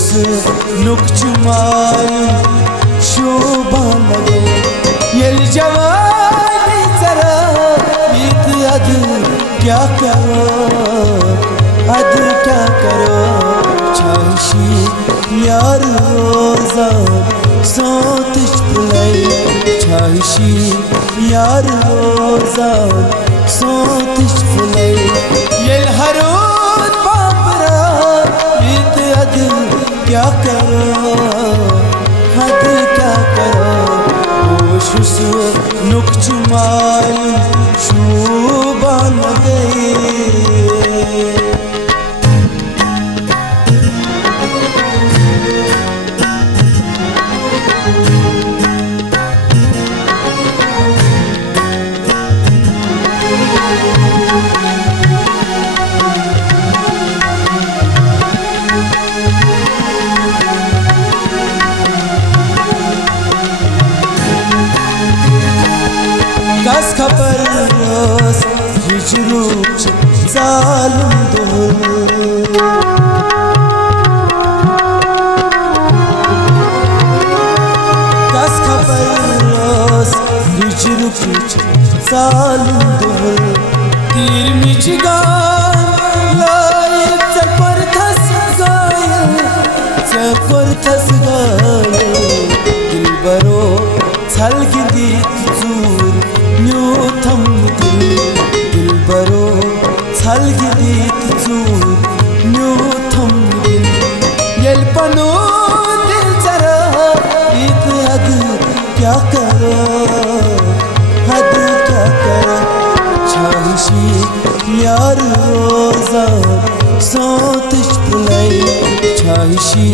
होशुस नुकचुमाल शोभा लगे येल जवानी जरा ईद अद क्या करो अद क्या करो चाहशी यार रोज़ान सोतिश फुलाई चाहशी यार रोज़ान सोतिश फुलाई येल हरोन बाबरा ईद अद क्या करो हद क्या करो होशुस नुकचुमाल शोभा लगे कस खबर रोस हिजरूच जालिम दुल कस खबर रोस हिजरूच जालिम दुल तीर मिचगान लाई चकर थस गाय दिल बरो छल गिदीत चूर न्यूथम दिल बरो छल गिदीत चूर न्यूथम दिल येल पनो दिल जरा ईद हद क्या करो हद क्या करो चाहशी यार रोज़ान सोतिश फुलाई चाहशी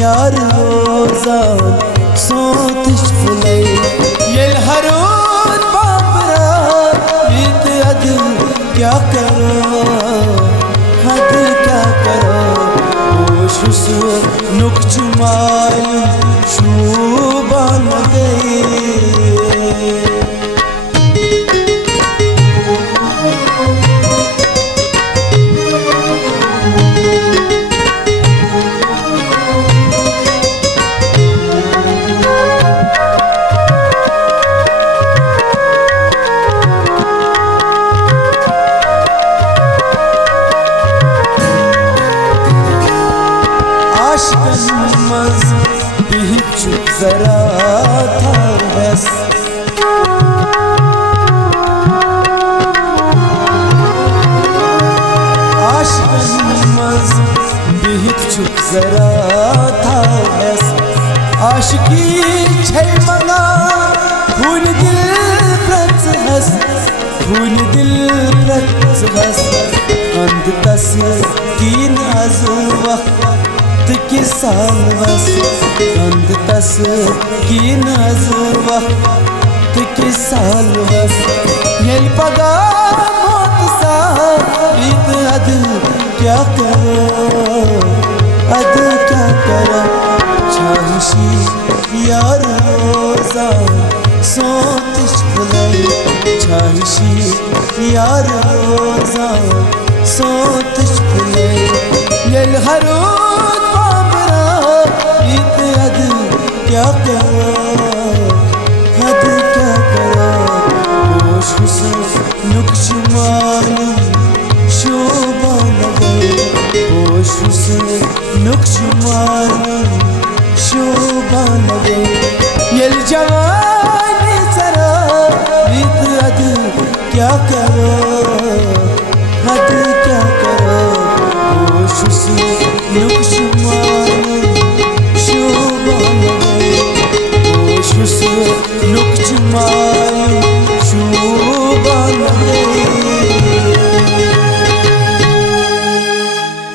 यार रोज़ान सोतिश फुलाई येल हरोन बाबरा ईद अद क्या करो हद क्या करो होशुस नुकचुमाल शोभा लगे जरा था बस आशिकन मज बिहित चुप जरा था बस आशिकी छै मंगा खून दिल प्रच हस खून दिल प्रच हस अंध तस की नाज वक्त की सालवस अंध तस की नाज वक्त की सालवस येल पगा मौत सा ईद अद क्या करो अद क्या करो चाहशी यार रोज़ान सोतिश फुलाई चाहशी यार रोज़ान सोतिश फुलाई येल हरोन ईद अद क्या करो हद क्या करो होशुस नुकचुमाल शोभा लगे होशुस नुकचुमाल शोभा लगे येल जवानी जरा ईद अद क्या करो हद क्या करो होशुस नुकचुमाल शोभा लगे होशुस नुकचुमाल